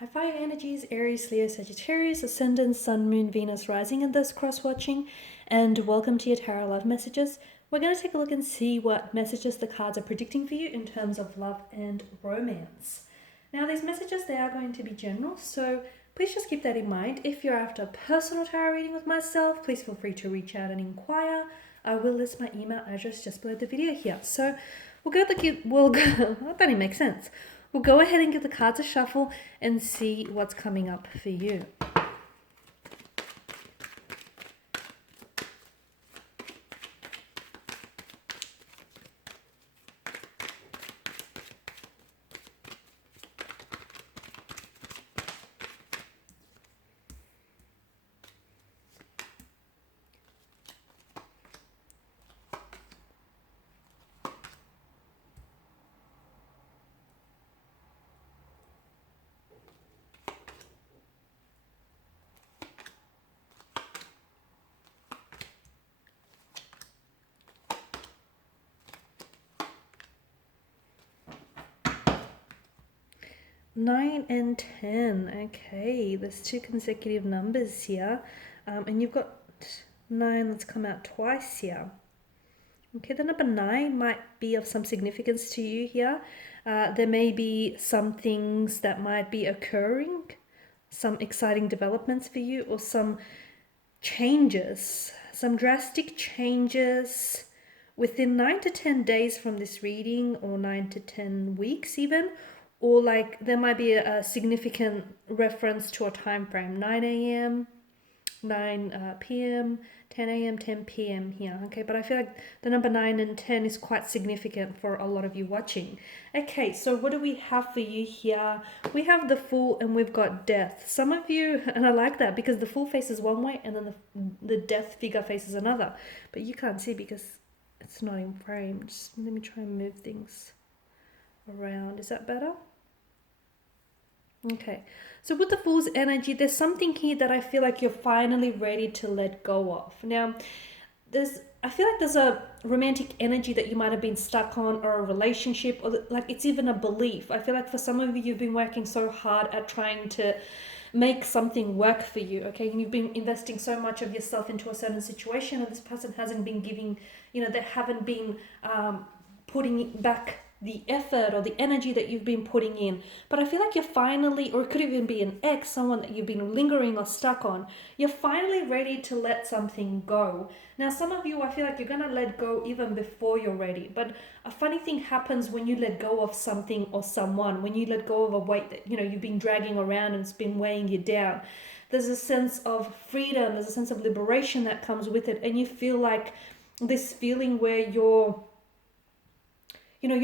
Hi fire energies, Aries, Leo, Sagittarius, Ascendant, Sun, Moon, Venus, Rising in this cross-watching, and welcome to your Tarot Love Messages. We're going to take a look and see what messages the cards are predicting for you in terms of love and romance. Now these messages, they are going to be general, so please just keep that in mind. If you're after a personal tarot reading with myself, please feel free to reach out and inquire. I will list my email address just below the video here. So that didn't make sense. We'll go ahead and give the cards a shuffle and see what's coming up for you. Nine and 10. Okay, there's two consecutive numbers here. And you've got 9 that's come out twice here. Okay, the number 9 might be of some significance to you here. There may be some things that might be occurring, some exciting developments for you, or some changes, some drastic changes within 9 to 10 days from this reading, or 9 to 10 weeks even. Or like there might be a significant reference to a time frame, 9 a.m., 9 p.m., 10 a.m., 10 p.m. here, okay? But I feel like the number 9 and 10 is quite significant for a lot of you watching. Okay, so what do we have for you here? We have the Fool and we've got Death. Some of you, and I like that because the Fool faces one way and then the Death figure faces another. But you can't see because it's not in frame. Just let me try and move things around. Is that better? Okay, so with the Fool's energy, there's something here that I feel like you're finally ready to let go of. Now, I feel like there's a romantic energy that you might have been stuck on, or a relationship, or like it's even a belief. I feel like for some of you, you've been working so hard at trying to make something work for you, okay? And you've been investing so much of yourself into a certain situation, and this person hasn't been giving, they haven't been putting back the effort or the energy that you've been putting in. But I feel like you're finally, or it could even be an ex, someone that you've been lingering or stuck on, you're finally ready to let something go. Now, some of you, I feel like you're going to let go even before you're ready. But a funny thing happens when you let go of something or someone, when you let go of a weight that, you've been dragging around and it's been weighing you down. There's a sense of freedom, there's a sense of liberation that comes with it. And you feel like this feeling where you're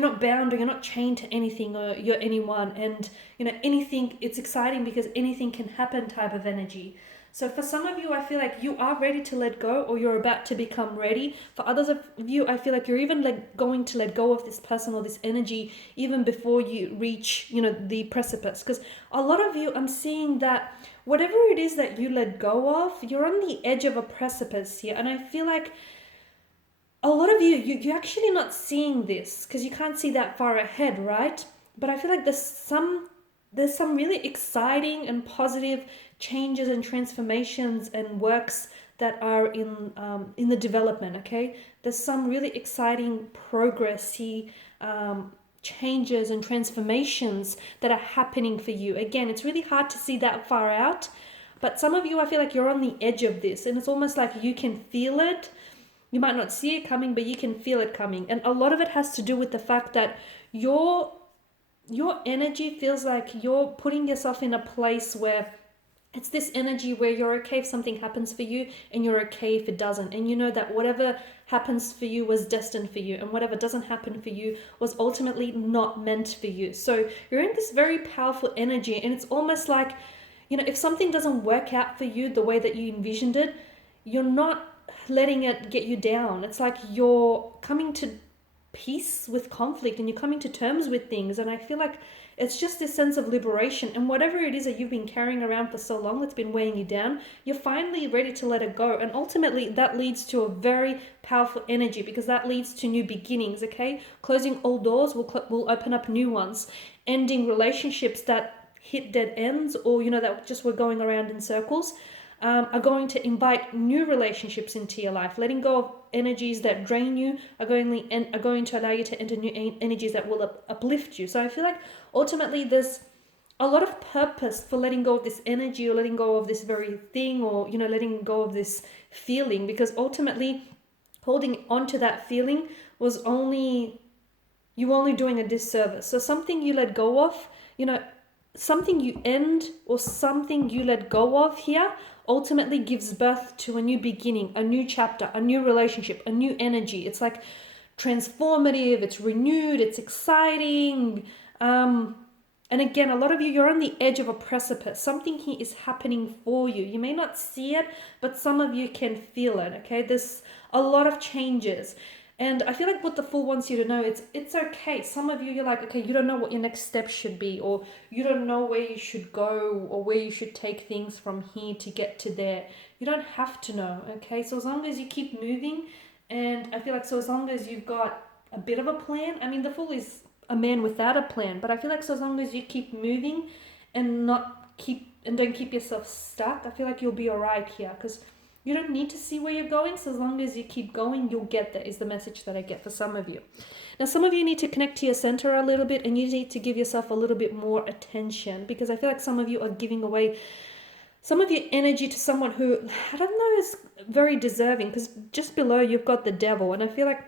not bound or you're not chained to anything or you're anyone, and anything, it's exciting because anything can happen type of energy. So for some of you, I feel like you are ready to let go, or you're about to become ready. For others of you, I feel like you're even going to let go of this person or this energy even before you reach, the precipice. Because a lot of you, I'm seeing that whatever it is that you let go of, you're on the edge of a precipice here. And I feel like a lot of you're actually not seeing this because you can't see that far ahead, right? But I feel like there's some really exciting and positive changes and transformations and works that are in the development, okay? There's some really exciting progressy changes and transformations that are happening for you. Again, it's really hard to see that far out, but some of you, I feel like you're on the edge of this, and it's almost like you can feel it. You might not see it coming, but you can feel it coming. And a lot of it has to do with the fact that your energy feels like you're putting yourself in a place where it's this energy where you're okay if something happens for you, and you're okay if it doesn't. And you know that whatever happens for you was destined for you, and whatever doesn't happen for you was ultimately not meant for you. So you're in this very powerful energy, and it's almost like, if something doesn't work out for you the way that you envisioned it, you're not letting it get you down. It's like you're coming to peace with conflict, and you're coming to terms with things. And I feel like it's just this sense of liberation, and whatever it is that you've been carrying around for so long that's been weighing you down, you're finally ready to let it go. And ultimately that leads to a very powerful energy, because that leads to new beginnings, okay? Closing old doors will open up new ones. Ending relationships that hit dead ends, or that just were going around in circles, are going to invite new relationships into your life. Letting go of energies that drain you are going to allow you to enter new energies that will uplift you. So I feel like ultimately there's a lot of purpose for letting go of this energy, or letting go of this very thing, or letting go of this feeling, because ultimately holding on to that feeling was only doing a disservice. So something you let go of, something you end, or something you let go of here ultimately gives birth to a new beginning, a new chapter, a new relationship, a new energy. It's like transformative, it's renewed, it's exciting. And again, a lot of you, you're on the edge of a precipice. Something here is happening for you. You may not see it, but some of you can feel it, okay? There's a lot of changes. And I feel like what the Fool wants you to know, it's okay. Some of you, you're like, okay, you don't know what your next step should be, or you don't know where you should go, or where you should take things from here to get to there. You don't have to know, okay? So as long as you keep moving, and I feel like so as long as you've got a bit of a plan, I mean, the Fool is a man without a plan, but I feel like so as long as you keep moving and don't keep yourself stuck, I feel like you'll be all right here, because you don't need to see where you're going. So as long as you keep going, you'll get there, is the message that I get for some of you. Now, some of you need to connect to your center a little bit, and you need to give yourself a little bit more attention, because I feel like some of you are giving away some of your energy to someone who, I don't know, is very deserving, because just below you've got the Devil, and I feel like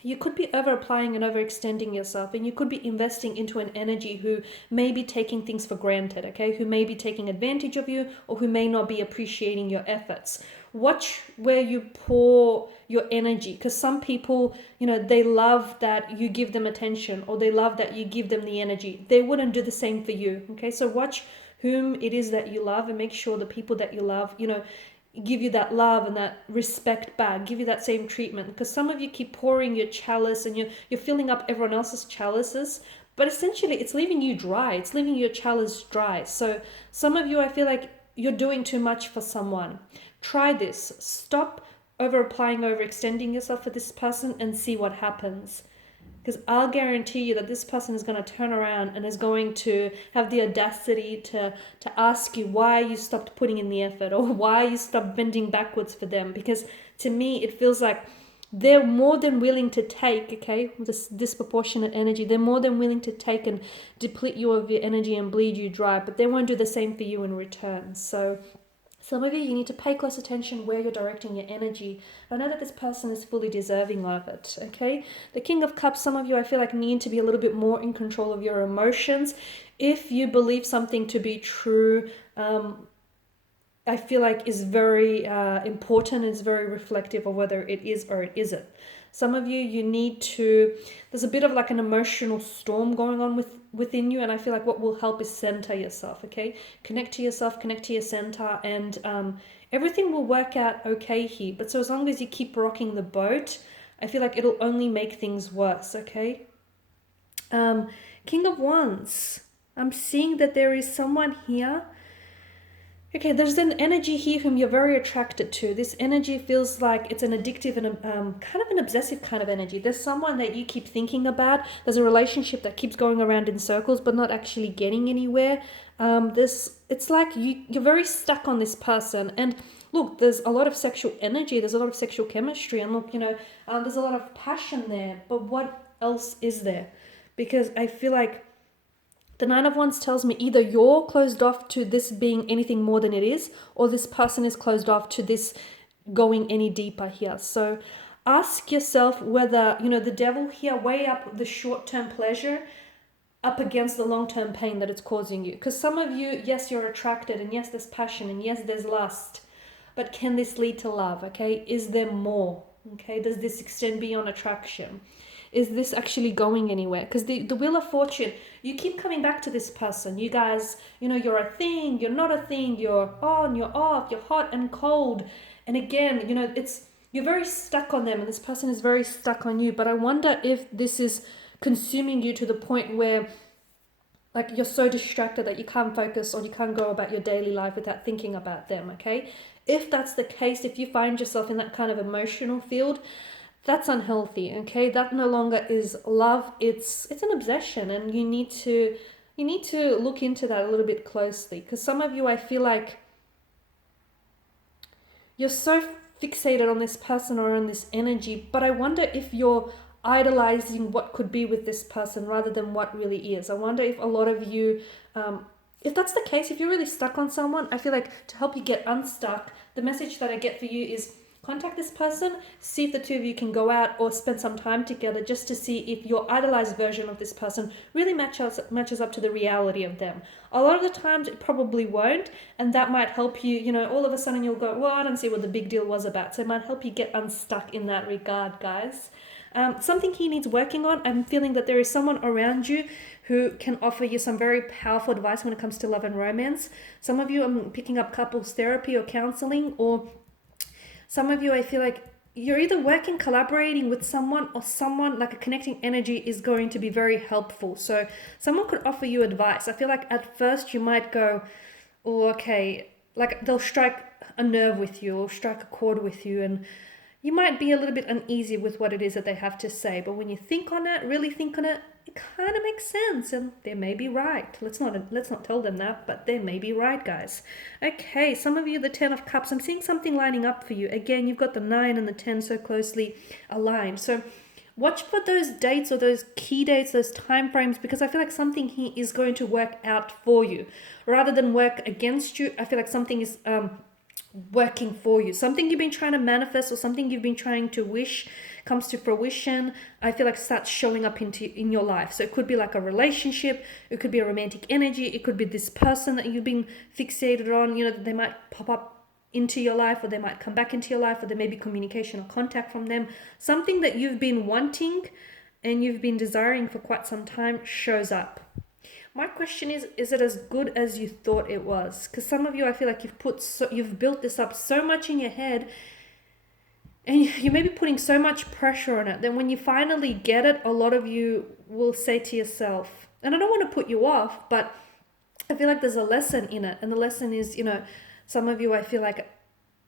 you could be over applying and overextending yourself, and you could be investing into an energy who may be taking things for granted, okay? Who may be taking advantage of you, or who may not be appreciating your efforts. Watch where you pour your energy, because some people, they love that you give them attention, or they love that you give them the energy. They wouldn't do the same for you, okay? So watch whom it is that you love, and make sure the people that you love, give you that love and that respect back, give you that same treatment, because some of you keep pouring your chalice, and you're filling up everyone else's chalices, but essentially it's leaving you dry. It's leaving your chalice dry. So some of you, I feel like you're doing too much for someone. Try this. Stop over applying, overextending yourself for this person, and see what happens. Because I'll guarantee you that this person is going to turn around and is going to have the audacity to ask you why you stopped putting in the effort, or why you stopped bending backwards for them. Because to me, it feels like they're more than willing to take, okay, this disproportionate energy. They're more than willing to take and deplete you of your energy and bleed you dry, but they won't do the same for you in return. So some of you need to pay close attention where you're directing your energy. I know that this person is fully deserving of it, okay? The King of Cups, some of you, I feel like, need to be a little bit more in control of your emotions. If you believe something to be true, I feel like is very important, is very reflective of whether it is or it isn't. Some of you need to, there's a bit of like an emotional storm going on within you, and I feel like what will help is center yourself, okay? Connect to yourself, connect to your center, and everything will work out okay here. But so as long as you keep rocking the boat, I feel like it'll only make things worse, okay? King of Wands, I'm seeing that there is someone here. Okay, there's an energy here whom you're very attracted to. This energy feels like it's an addictive and kind of an obsessive kind of energy. There's someone that you keep thinking about. There's a relationship that keeps going around in circles but not actually getting anywhere. It's like you're very stuck on this person. And look, there's a lot of sexual energy. There's a lot of sexual chemistry. And look, there's a lot of passion there. But what else is there? Because I feel like the Nine of Wands tells me either you're closed off to this being anything more than it is, or this person is closed off to this going any deeper here. So ask yourself whether, the Devil here, weigh up the short-term pleasure up against the long-term pain that it's causing you. Because some of you, yes, you're attracted, and yes, there's passion, and yes, there's lust. But can this lead to love, okay? Is there more, okay? Does this extend beyond attraction? Is this actually going anywhere? Because the Wheel of Fortune, you keep coming back to this person. You guys, you're a thing, you're not a thing, you're on, you're off, you're hot and cold. And again, you're very stuck on them, and this person is very stuck on you. But I wonder if this is consuming you to the point where like you're so distracted that you can't focus, or you can't go about your daily life without thinking about them, okay? If that's the case, if you find yourself in that kind of emotional field, that's unhealthy, okay? That no longer is love. It's an obsession, and you need to you need to look into that a little bit closely, because some of you, I feel like you're so fixated on this person or on this energy, but I wonder if you're idolizing what could be with this person rather than what really is. I wonder if a lot of you, if that's the case, if you're really stuck on someone, I feel like to help you get unstuck, the message that I get for you is contact this person, see if the two of you can go out or spend some time together, just to see if your idolized version of this person really matches up to the reality of them. A lot of the times it probably won't, and that might help you, you know, all of a sudden you'll go, well, I don't see what the big deal was about. So it might help you get unstuck in that regard, guys. Something he needs working on. I'm feeling that there is someone around you who can offer you some very powerful advice when it comes to love and romance. Some of you, I'm picking up couples therapy or counseling, or some of you, I feel like you're either working, collaborating with someone, or someone like a connecting energy is going to be very helpful. So someone could offer you advice. I feel like at first you might go, oh, okay, like they'll strike a nerve with you or strike a chord with you, and you might be a little bit uneasy with what it is that they have to say. But when you think on it, really think on it, it kind of makes sense, and they may be right. Let's not tell them that, but they may be right, guys. Okay, some of you, the 10 of Cups, I'm seeing something lining up for you. Again, you've got the 9 and the 10 so closely aligned. So watch for those dates or those key dates, those time frames, because I feel like something here is going to work out for you rather than work against you. I feel like something is working for you. Something you've been trying to manifest or something you've been trying to wish comes to fruition. I feel like starts showing up in your life. So it could be like a relationship, it could be a romantic energy, it could be this person that you've been fixated on, you know, that they might pop up into your life, or they might come back into your life, or there may be communication or contact from them. Something that you've been wanting and you've been desiring for quite some time shows up. My question is it as good as you thought it was? Because some of you, I feel like you've built this up so much in your head, and you may be putting so much pressure on it, then when you finally get it, a lot of you will say to yourself, and I don't want to put you off, but I feel like there's a lesson in it. And the lesson is, you know, some of you, I feel like,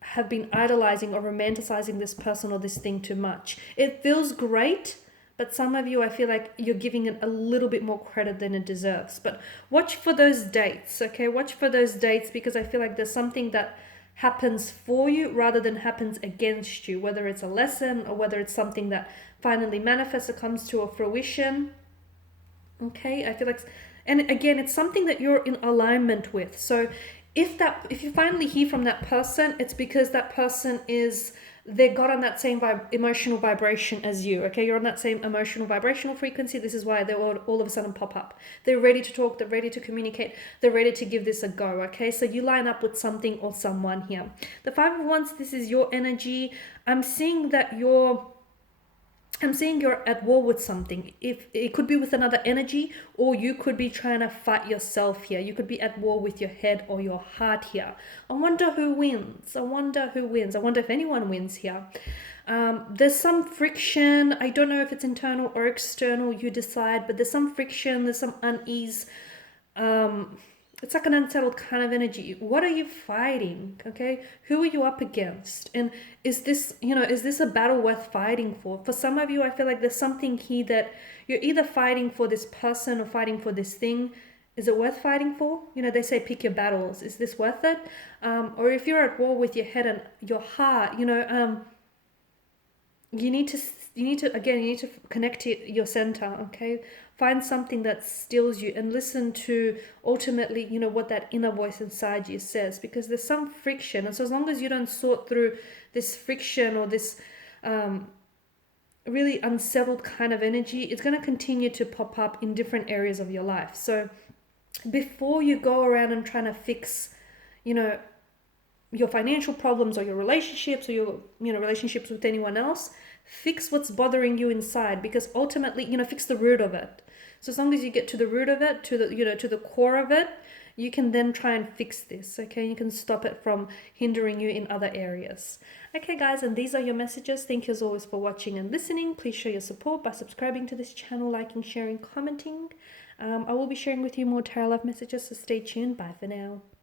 have been idolizing or romanticizing this person or this thing too much. It feels great, but some of you, I feel like you're giving it a little bit more credit than it deserves. But watch for those dates, okay? Watch for those dates, because I feel like there's something that happens for you rather than happens against you, whether it's a lesson or whether it's something that finally manifests or comes to a fruition, okay? I feel like, and again, it's something that you're in alignment with. So if you finally hear from that person, it's because that person they got on that same emotional vibration as you, okay? You're on that same emotional vibrational frequency. This is why they all of a sudden pop up. They're ready to talk, they're ready to communicate, they're ready to give this a go, okay? So you line up with something or someone here. The 5 of Wands, this is your energy. I'm seeing you're at war with something. If it could be with another energy, or you could be trying to fight yourself here. You could be at war with your head or your heart here. I wonder who wins. I wonder if anyone wins here. There's some friction. I don't know if it's internal or external, you decide, but there's some friction, there's some unease. It's like an unsettled kind of energy. What are you fighting? Okay, who are you up against? And is this a battle worth fighting for? For some of you, I feel like there's something here that you're either fighting for this person or fighting for this thing. Is it worth fighting for? You know, they say pick your battles. Is this worth it? Or if you're at war with your head and your heart, you know, you need to connect to your center, okay? Find something that stills you and listen to ultimately, you know, what that inner voice inside you says, because there's some friction. And so as long as you don't sort through this friction or this really unsettled kind of energy, it's going to continue to pop up in different areas of your life. So before you go around and trying to fix, you know, your financial problems or your relationships or your, you know, relationships with anyone else, fix what's bothering you inside, because ultimately, you know, fix the root of it. So as long as you get to the root of it, to the core of it, you can then try and fix this, okay? You can stop it from hindering you in other areas. Okay, guys, and these are your messages. Thank you as always for watching and listening. Please show your support by subscribing to this channel, liking, sharing, commenting. I will be sharing with you more tarot love messages, so stay tuned. Bye for now.